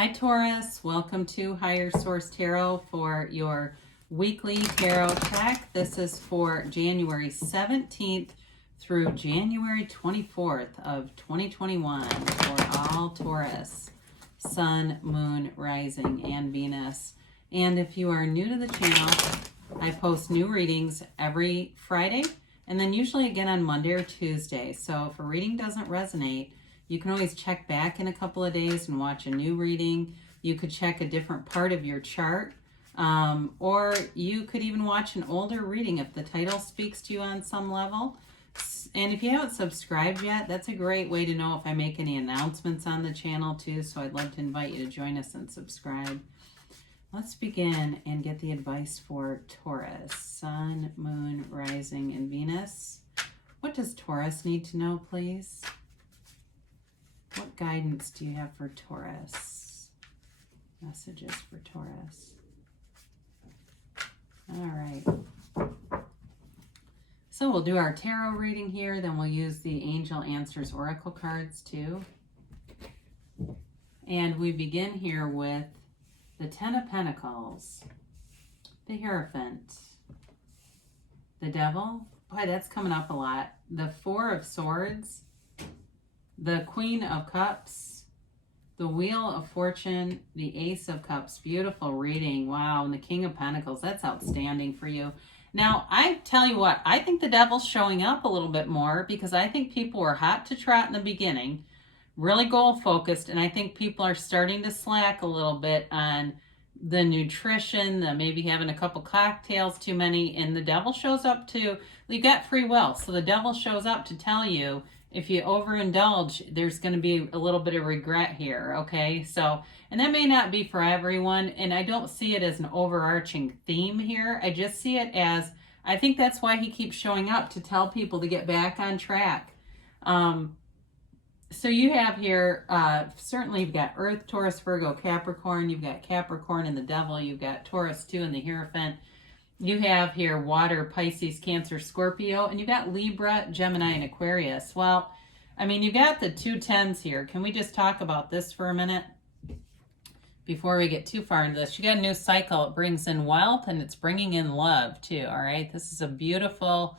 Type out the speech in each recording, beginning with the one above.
Hi Taurus, welcome to Higher Source Tarot for your weekly tarot check. This is for January 17th through January 24th of 2021 for all Taurus, Sun, Moon, Rising, and Venus. And if you are new to the channel, I post new readings every Friday and then usually again on Monday or Tuesday. So if a reading doesn't resonate, you can always check back in a couple of days and watch a new reading. You could check a different part of your chart, or you could even watch an older reading if the title speaks to you on some level. And if you haven't subscribed yet, that's a great way to know if I make any announcements on the channel too. So I'd love to invite you to join us and subscribe. Let's begin and get the advice for Taurus, Sun, Moon, Rising, and Venus. What does Taurus need to know, please? What guidance do you have for Taurus? Messages for Taurus. All right. So we'll do our tarot reading here, then we'll use the Angel Answers Oracle cards too. And we begin here with the Ten of Pentacles, the Hierophant, the Devil. Boy, that's coming up a lot. The Four of Swords, the Queen of Cups, the Wheel of Fortune, the Ace of Cups. Beautiful reading. Wow. And the King of Pentacles. That's outstanding for you. Now, I tell you what, I think the Devil's showing up a little bit more because I think people were hot to trot in the beginning, really goal focused, and I think people are starting to slack a little bit on the nutrition, the maybe having a couple cocktails too many, and the Devil shows up to, you got free will, so the Devil shows up to tell you if you overindulge, there's going to be a little bit of regret here, okay? So, and that may not be for everyone, and I don't see it as an overarching theme here. I just see it as, I think that's why he keeps showing up, to tell people to get back on track. So you have here, certainly you've got Earth, Taurus, Virgo, Capricorn. You've got Capricorn and the Devil. You've got Taurus too and the Hierophant. You have here Water, Pisces, Cancer, Scorpio, and you've got Libra, Gemini, and Aquarius. Well, I mean, you've got the 2 10s here. Can we just talk about this for a minute before we get too far into this? You got a new cycle. It brings in wealth and it's bringing in love too, all right? This is a beautiful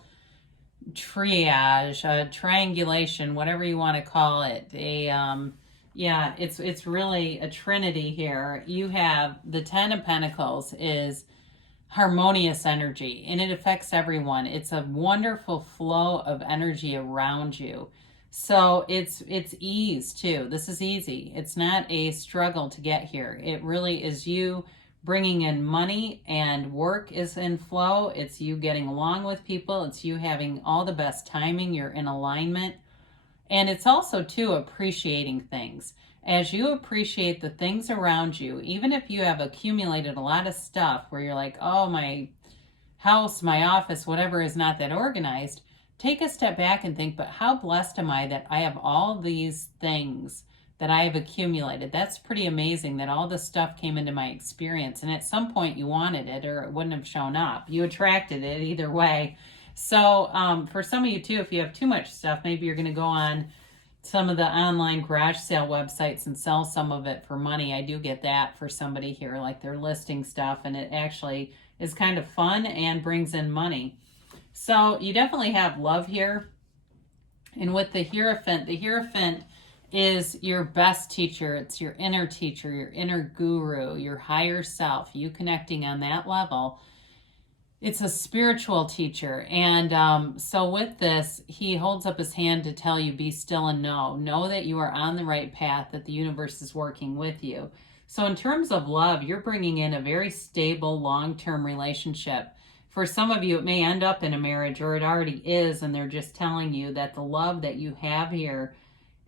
triage, a triangulation, whatever you want to call it. Yeah, it's really a trinity here. You have the 10 of Pentacles is harmonious energy, and it affects everyone. It's a wonderful flow of energy around you. So it's ease too. This is easy. It's not a struggle to get here. It really is you bringing in money, and work is in flow. It's you getting along with people. It's you having all the best timing. You're in alignment. And it's also too appreciating things. As you appreciate the things around you, even if you have accumulated a lot of stuff where you're like, oh, my house, my office, whatever is not that organized, take a step back and think, but how blessed am I that I have all these things that I have accumulated? That's pretty amazing that all this stuff came into my experience. And at some point you wanted it, or it wouldn't have shown up. You attracted it either way. So for some of you too, if you have too much stuff, maybe you're going to go on some of the online garage sale websites and sell some of it for money. I do get that for somebody here, like they're listing stuff, and it actually is kind of fun and brings in money. So you definitely have love here. And with the Hierophant is your best teacher. It's your inner teacher, your inner guru, your higher self, you connecting on that level. It's a spiritual teacher. And so with this, he holds up his hand to tell you, be still and know that you are on the right path, that the universe is working with you. So in terms of love, you're bringing in a very stable, long-term relationship. For some of you, it may end up in a marriage, or it already is, and they're just telling you that the love that you have here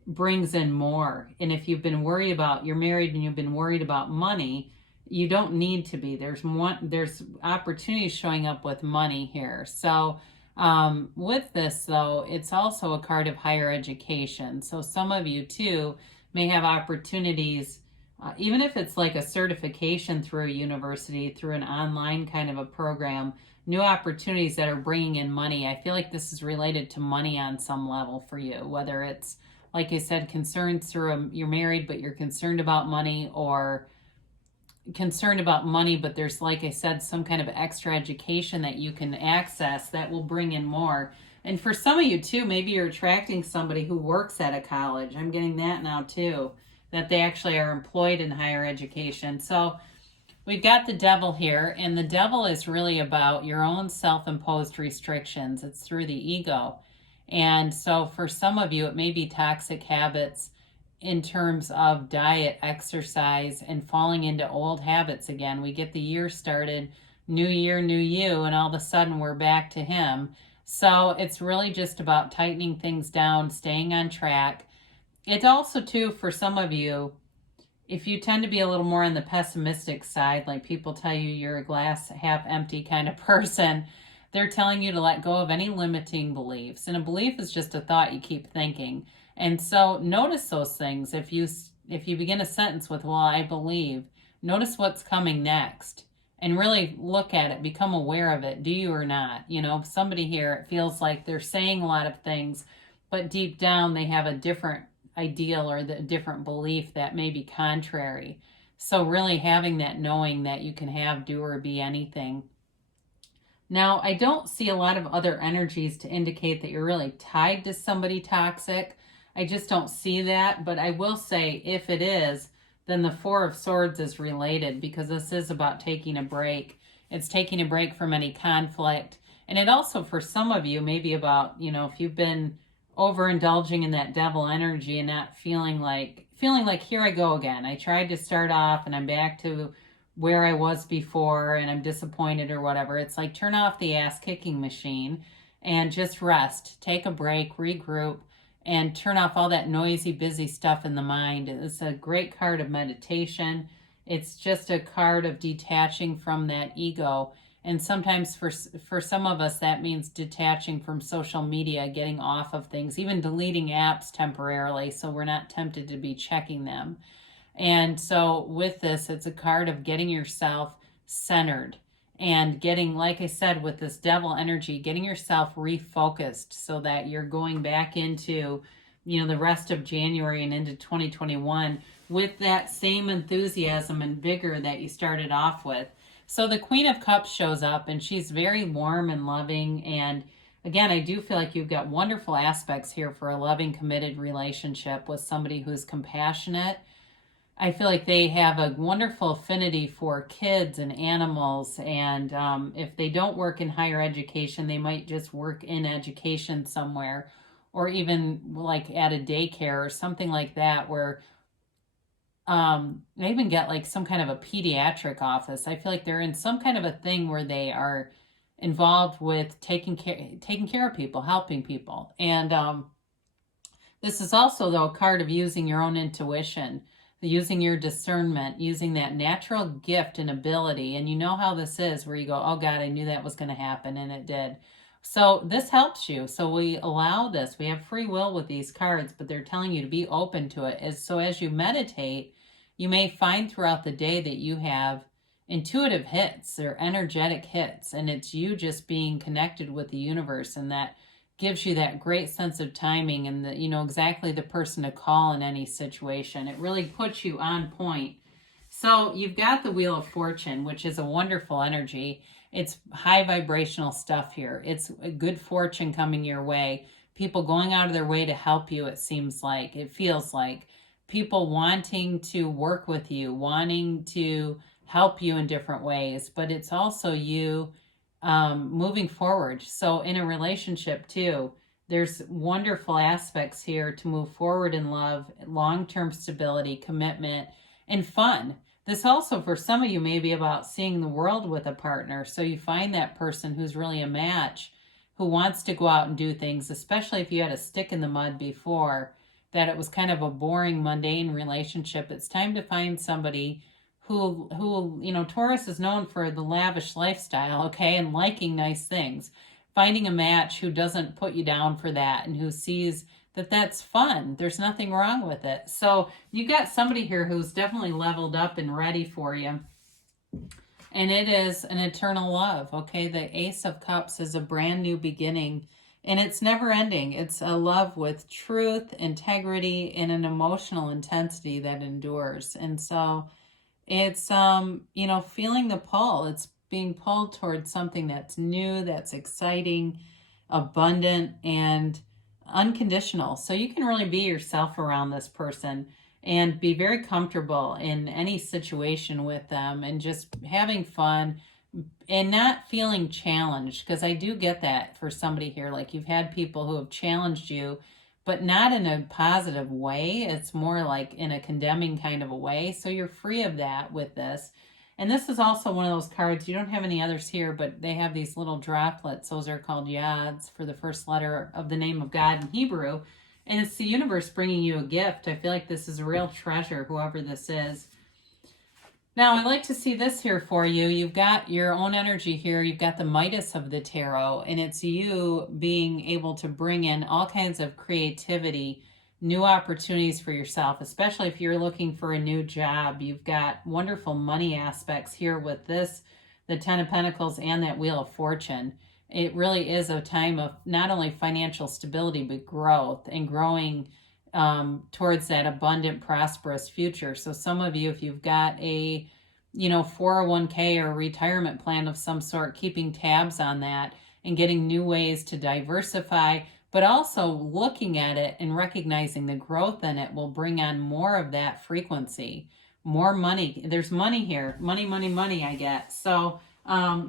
brings in more. And if you've been worried about, you're married and you've been worried about money, you don't need to be. There's opportunities showing up with money here. So with this though, it's also a card of higher education. So some of you too may have opportunities, even if it's like a certification through a university, through an online kind of a program, new opportunities that are bringing in money. I feel like this is related to money on some level for you, whether it's like I said, concerns through you're married, but you're concerned about money, or concerned about money, but there's, like I said, some kind of extra education that you can access that will bring in more. And for some of you too, maybe you're attracting somebody who works at a college. I'm getting that now too, that they actually are employed in higher education. So we've got the devil here, and the devil is really about your own self-imposed restrictions. It's through the ego. And so for some of you, it may be toxic habits in terms of diet, exercise, and falling into old habits again. We get the year started, new year, new you, and all of a sudden we're back to him. So it's really just about tightening things down, staying on track. It's also too, for some of you, if you tend to be a little more on the pessimistic side, like people tell you you're a glass half empty kind of person, they're telling you to let go of any limiting beliefs. And a belief is just a thought you keep thinking. And so notice those things. If you begin a sentence with, well, I believe, notice what's coming next and really look at it, become aware of it. Do you or not? You know, somebody here, it feels like they're saying a lot of things, but deep down they have a different ideal or the different belief that may be contrary. So really having that knowing that you can have, do, or be anything. Now, I don't see a lot of other energies to indicate that you're really tied to somebody toxic. I just don't see that. But I will say, if it is, then the Four of Swords is related, because this is about taking a break. It's taking a break from any conflict. And it also, for some of you, may be about, you know, if you've been overindulging in that devil energy and not feeling like here I go again. I tried to start off and I'm back to where I was before and I'm disappointed or whatever. It's like, turn off the ass kicking machine and just rest. Take a break, regroup, and turn off all that noisy, busy stuff in the mind. It's a great card of meditation. It's just a card of detaching from that ego. And sometimes for some of us, that means detaching from social media, getting off of things, even deleting apps temporarily so we're not tempted to be checking them. And so with this, it's a card of getting yourself centered and getting, like I said, with this devil energy, getting yourself refocused so that you're going back into, you know, the rest of January and into 2021 with that same enthusiasm and vigor that you started off with. So the Queen of Cups shows up and she's very warm and loving. And again, I do feel like you've got wonderful aspects here for a loving, committed relationship with somebody who's compassionate. I feel like they have a wonderful affinity for kids and animals. And if they don't work in higher education, they might just work in education somewhere, or even like at a daycare or something like that, where they even get like some kind of a pediatric office. I feel like they're in some kind of a thing where they are involved with taking care of people, helping people. And this is also, though, a card of using your own intuition, using your discernment, using that natural gift and ability. And you know how this is, where you go, oh God, I knew that was going to happen, and it did. So this helps you. So we allow this. We have free will with these cards, but they're telling you to be open to it. So as you meditate, you may find throughout the day that you have intuitive hits or energetic hits, and it's you just being connected with the universe, and that gives you that great sense of timing and you know exactly the person to call in any situation. It really puts you on point. So you've got the Wheel of Fortune, which is a wonderful energy. It's high vibrational stuff here. It's a good fortune coming your way. People going out of their way to help you, it seems like. It feels like. People wanting to work with you, wanting to help you in different ways. But it's also you moving forward. So in a relationship too, there's wonderful aspects here to move forward in love, long-term stability, commitment, and fun. This also, for some of you, may be about seeing the world with a partner. So you find that person who's really a match, who wants to go out and do things, especially if you had a stick in the mud before, that it was kind of a boring, mundane relationship. It's time to find somebody who, you know, Taurus is known for the lavish lifestyle, okay, and liking nice things. Finding a match who doesn't put you down for that and who sees that that's fun. There's nothing wrong with it. So you got somebody here who's definitely leveled up and ready for you. And it is an eternal love, okay? The Ace of Cups is a brand new beginning. And it's never ending. It's a love with truth, integrity, and an emotional intensity that endures. And so it's, feeling the pull. It's being pulled towards something that's new, that's exciting, abundant, and unconditional. So you can really be yourself around this person and be very comfortable in any situation with them and just having fun and not feeling challenged, because I do get that for somebody here. Like, you've had people who have challenged you, but not in a positive way. It's more like in a condemning kind of a way. So you're free of that with this. And this is also one of those cards, you don't have any others here, but they have these little droplets. Those are called yads, for the first letter of the name of God in Hebrew. And it's the universe bringing you a gift. I feel like this is a real treasure, whoever this is. Now, I'd like to see this here for you. You've got your own energy here. You've got the Midas of the tarot, and it's you being able to bring in all kinds of creativity, new opportunities for yourself, especially if you're looking for a new job. You've got wonderful money aspects here with this, the Ten of Pentacles, and that Wheel of Fortune. It really is a time of not only financial stability, but growth and growing towards that abundant, prosperous future. So some of you, if you've got a 401k or a retirement plan of some sort, keeping tabs on that and getting new ways to diversify, but also looking at it and recognizing the growth in it will bring on more of that frequency, more money. There's money here, money, money, money I get. So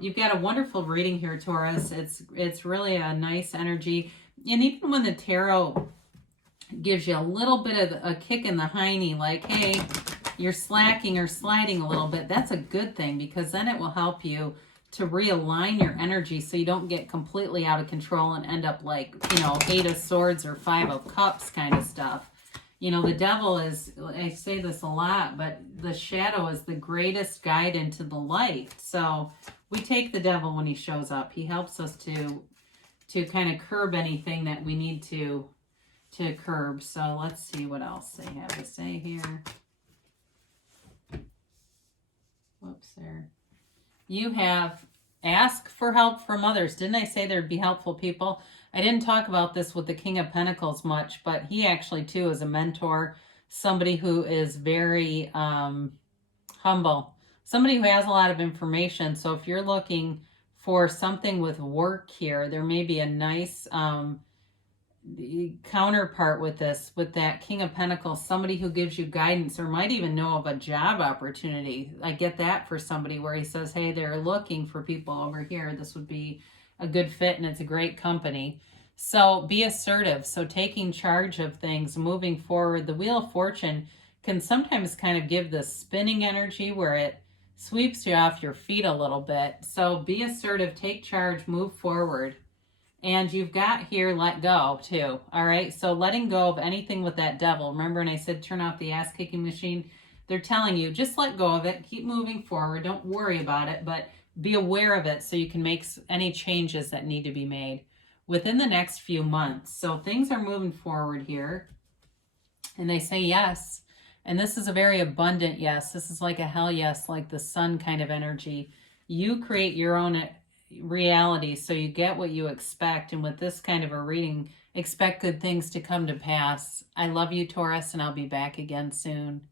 you've got a wonderful reading here, Taurus. It's really a nice energy. And even when the tarot gives you a little bit of a kick in the hiney, like, hey, you're slacking or sliding a little bit, that's a good thing, because then it will help you to realign your energy so you don't get completely out of control and end up like, Eight of Swords or Five of Cups kind of stuff. The devil is, I say this a lot, but the shadow is the greatest guide into the light. So we take the devil when he shows up. He helps us to kind of curb anything that we need to curb. So let's see what else they have to say here. Whoops, there. You have ask for help from others. Didn't I say there'd be helpful people? I didn't talk about this with the King of Pentacles much, but he actually too is a mentor, somebody who is very humble, somebody who has a lot of information. So if you're looking for something with work here, there may be a nice counterpart with this, with that King of Pentacles, somebody who gives you guidance or might even know of a job opportunity. I get that for somebody where he says, hey, they're looking for people over here. This would be a good fit and it's a great company. So be assertive. So taking charge of things, moving forward. The Wheel of Fortune can sometimes kind of give this spinning energy where it sweeps you off your feet a little bit. So be assertive, take charge, move forward. And you've got here, let go too. All right. So letting go of anything with that devil. Remember when I said turn off the ass kicking machine? They're telling you just let go of it. Keep moving forward. Don't worry about it, but be aware of it so you can make any changes that need to be made within the next few months. So things are moving forward here. And they say yes. And this is a very abundant yes. This is like a hell yes, like the sun kind of energy. You create your own reality, so you get what you expect. And with this kind of a reading, expect good things to come to pass. I love you, Taurus, and I'll be back again soon.